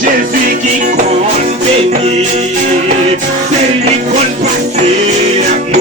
Jésus qui compte bénir, c'est lui qu'on passe.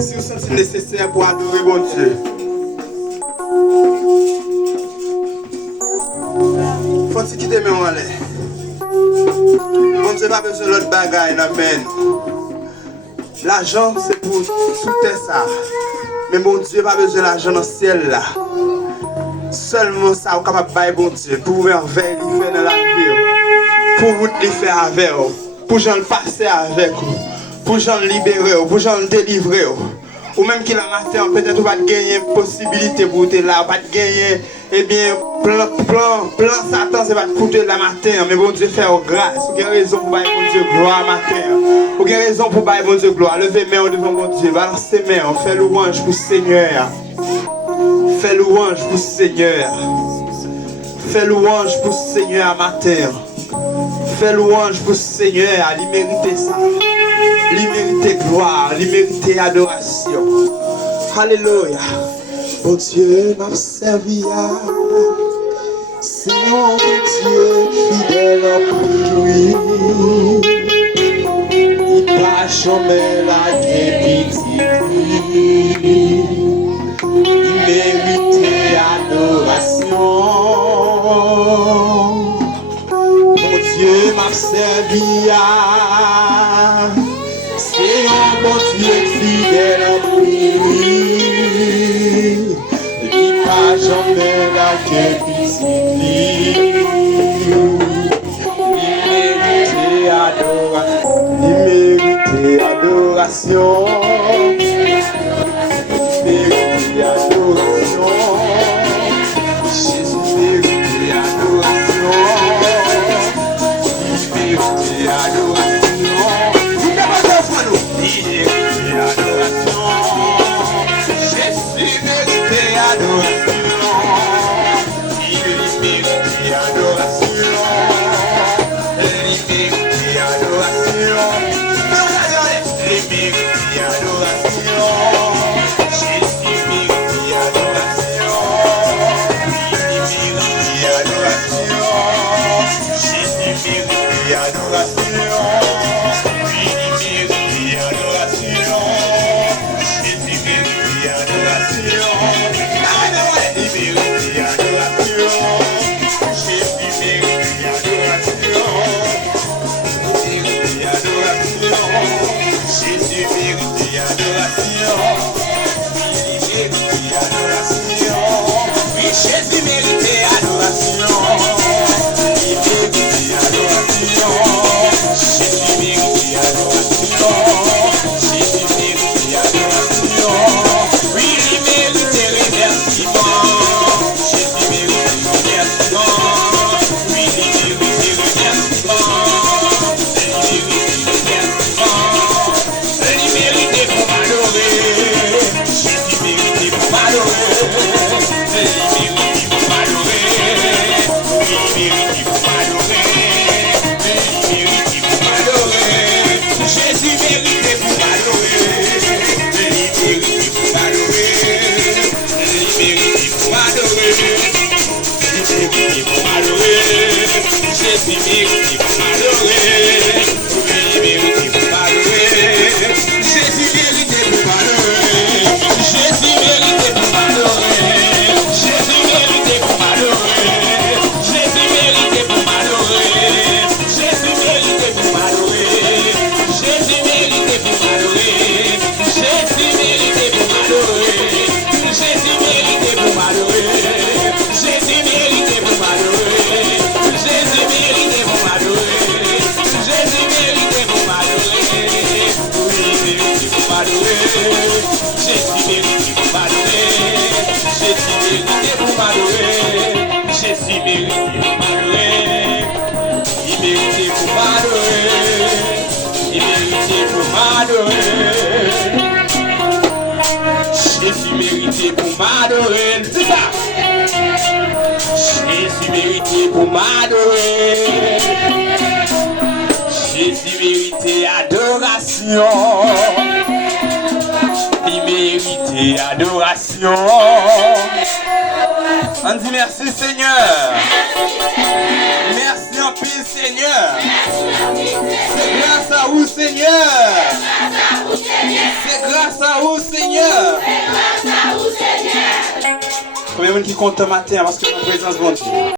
Si vous sentez nécessaire pour adorer mon Dieu, faut-il quitter mes en l'air. Mon Dieu n'a pas besoin de l'autre bagaille, amen. L'argent, c'est pour soutenir ça. Mais mon Dieu n'a pas besoin de l'argent dans le ciel là. Seulement ça, vous êtes capable de bailler mon Dieu pour vous merveiller, il fait dans la vie. Pour vous le faire avec vous. Pour gens le passer avec vous. Pour gens le libérer, pour gens le délivrer. Ou même qu'il a matin, peut-être vous ne gagner possibilité pour être là, pas de gagner, eh bien, plan Satan, c'est pas de coûter la matin, mais bon Dieu fait grâce. Vous avez raison pour bailler bon Dieu gloire matin. Vous avez raison pour bailler bon Dieu gloire. Levez main devant mon Dieu, balancez main, fais louange pour le Seigneur. Fais louange pour le Seigneur. Fais louange pour le Seigneur matin. Fais louange pour le Seigneur, il mérite ça. Il mérite gloire, il mérite adoration. Alléluia. Bon Dieu m'a servi à Seigneur, mon Dieu fidèle pour lui. Il n'a jamais la pitié. Il mérite adoration. Mon Dieu m'a servi à Seigneur, mon Dieu fidèle pour lui. Il n'a jamais la pitié. Il mérite adoration. Il mérite adoration. Jésus mérite adoration. Il mérite adoration. Il mérite adoration. Jésus mérite adoration. Il mérite adoration. Jésus mérite adoration. Jésus m'adorer. C'est ça. Jésus mérité pour m'adorer. Jésus mérité adoration. Il mérite adoration. On dit merci Seigneur. Merci en pile Seigneur. C'est grâce à vous Seigneur. C'est grâce à vous Seigneur. Combien de monde qui compte ce matin parce que la présence de Dieu.